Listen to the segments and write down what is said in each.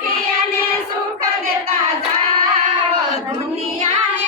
દુનિયાને સુખ દેતા જાવ દુનિયાને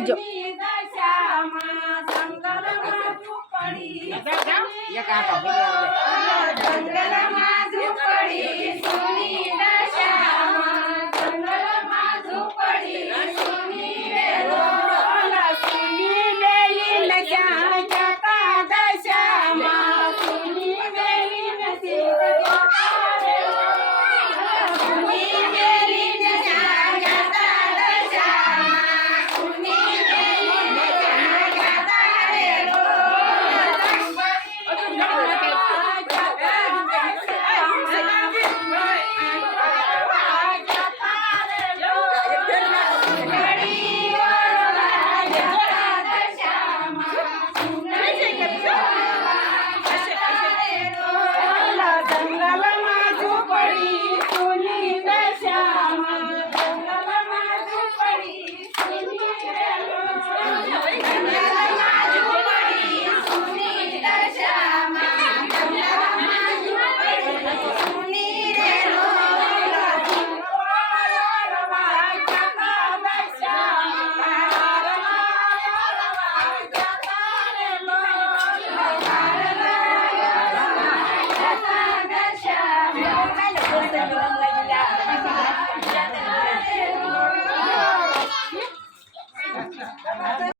લેજો એક આ